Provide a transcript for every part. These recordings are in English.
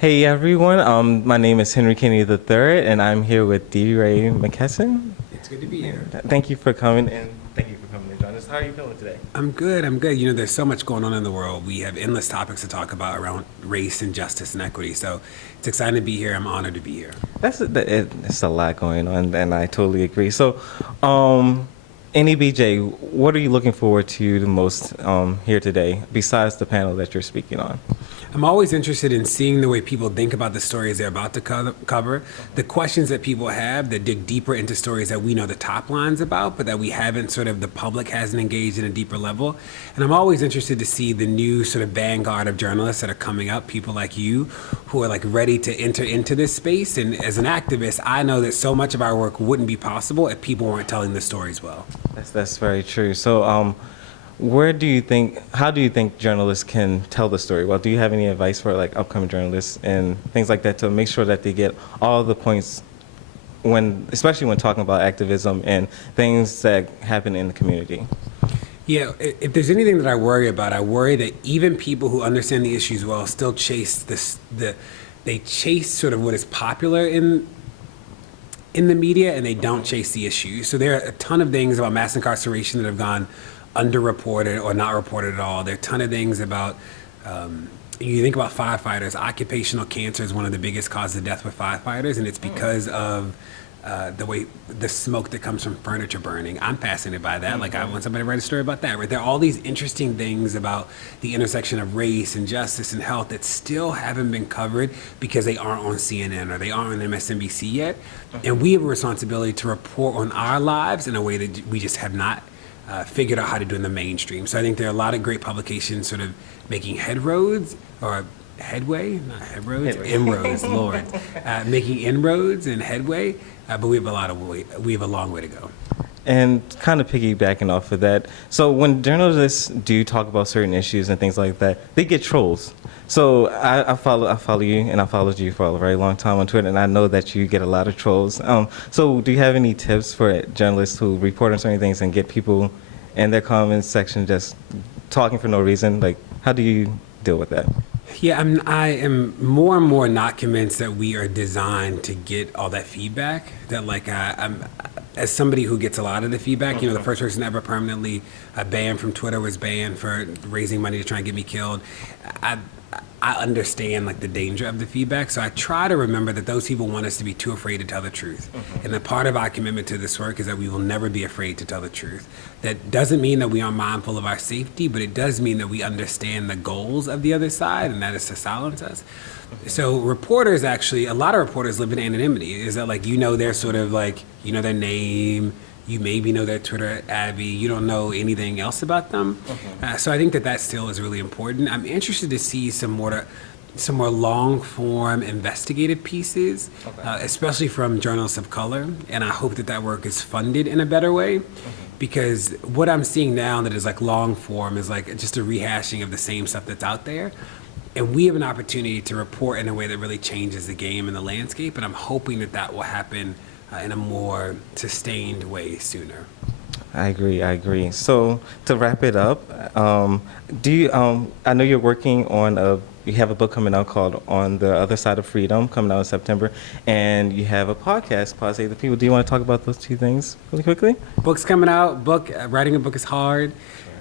Hey everyone, my name is Henry Kinney III, and I'm here with DeRay Mckesson. It's good to be here. Thank you for coming, and thank you for coming to join us. How are you feeling today? I'm good. You know, there's so much going on in the world. We have endless topics to talk about around race and justice and equity. So it's exciting to be here. I'm honored to be here. It's a lot going on, and I totally agree. So, NEBJ, what are you looking forward to the most here today, besides the panel that you're speaking on? I'm always interested in seeing the way people think about the stories they're about to cover, the questions that people have that dig deeper into stories that we know the top lines about, but that we haven't the public hasn't engaged in a deeper level. And I'm always interested to see the new sort of vanguard of journalists that are coming up, people like you, who are ready to enter into this space. And as an activist, I know that so much of our work wouldn't be possible if people weren't telling the stories well. That's very true. So, how do you think journalists can tell the story? Well, do you have any advice for upcoming journalists and things like that to make sure that they get all the points especially when talking about activism and things that happen in the community? Yeah, if there's anything that I worry about, I worry that even people who understand the issues well still chase they chase sort of what is popular in the media, and they don't chase the issues. So there are a ton of things about mass incarceration that have gone underreported or not reported at all. There are a ton of things about, you think about firefighters, occupational cancer is one of the biggest causes of death with firefighters, and it's because of the smoke that comes from furniture burning. I'm fascinated by that. I want somebody to write a story about that, right? There are all these interesting things about the intersection of race and justice and health that still haven't been covered because they aren't on CNN or they aren't on MSNBC yet. And we have a responsibility to report on our lives in a way that we just have not figured out how to do in the mainstream. So I think there are a lot of great publications sort of making inroads, Lord, making inroads and headway, but we have a long way to go. And kind of piggybacking off of that, so when journalists do talk about certain issues and things like that, they get trolls. So I follow you, and I followed you for a very long time on Twitter, and I know that you get a lot of trolls. So do you have any tips for journalists who report on certain things and get people in their comments section just talking for no reason? How do you deal with that? Yeah, I am more and more not convinced that we are designed to get all that feedback. That I'm as somebody who gets a lot of the feedback. You know, the first person ever permanently banned from Twitter was banned for raising money to try and get me killed. I understand the danger of the feedback, so I try to remember that those people want us to be too afraid to tell the truth. And that part of our commitment to this work is that we will never be afraid to tell the truth. That doesn't mean that we are mindful of our safety, but it does mean that we understand the goals of the other side, and that is to silence us. So reporters, actually, a lot of reporters live in anonymity. Is that they're sort of their name, you maybe know their Twitter Abby, you don't know anything else about them. So I think that still is really important. I'm interested to see some more long form investigative pieces, especially from journalists of color. And I hope that work is funded in a better way, because what I'm seeing now that is long form is just a rehashing of the same stuff that's out there. And we have an opportunity to report in a way that really changes the game and the landscape. And I'm hoping that will happen in a more sustained way sooner. I agree. So to wrap it up, I know you're working on you have a book coming out called On the Other Side of Freedom, coming out in September, and you have a podcast, Pod Save the People. Do you want to talk about those two things really quickly? Book's coming out. Writing a book is hard.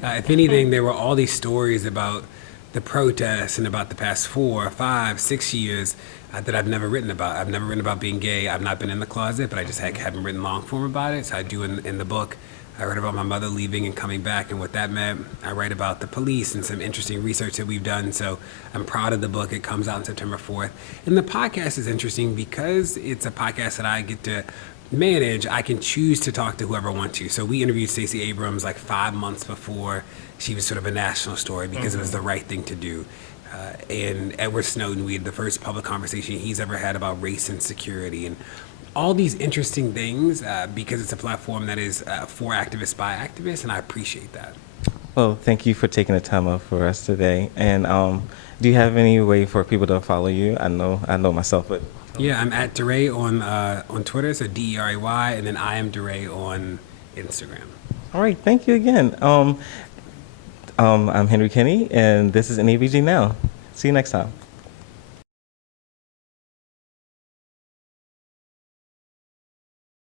If anything, there were all these stories about the protests and about the past 4, 5, 6 years that I've never written about. I've never written about being gay. I've not been in the closet, but I just haven't written long form about it. So I do in the book. I write about my mother leaving and coming back and what that meant. I write about the police and some interesting research that we've done. So I'm proud of the book. It comes out on September 4th. And the podcast is interesting because it's a podcast that I get to manage. I can choose to talk to whoever I want to. So we interviewed Stacey Abrams 5 months before she was sort of a national story because it was the right thing to do. And Edward Snowden, we had the first public conversation he's ever had about race and security and all these interesting things because it's a platform that is for activists by activists, and I appreciate that. Well, thank you for taking the time out for us today. And do you have any way for people to follow you? I know myself, but yeah, I'm at DeRay on Twitter, so DeRay, and then I am DeRay on Instagram. All right, thank you again. I'm Henry Kinney, and this is NEBG Now. See you next time.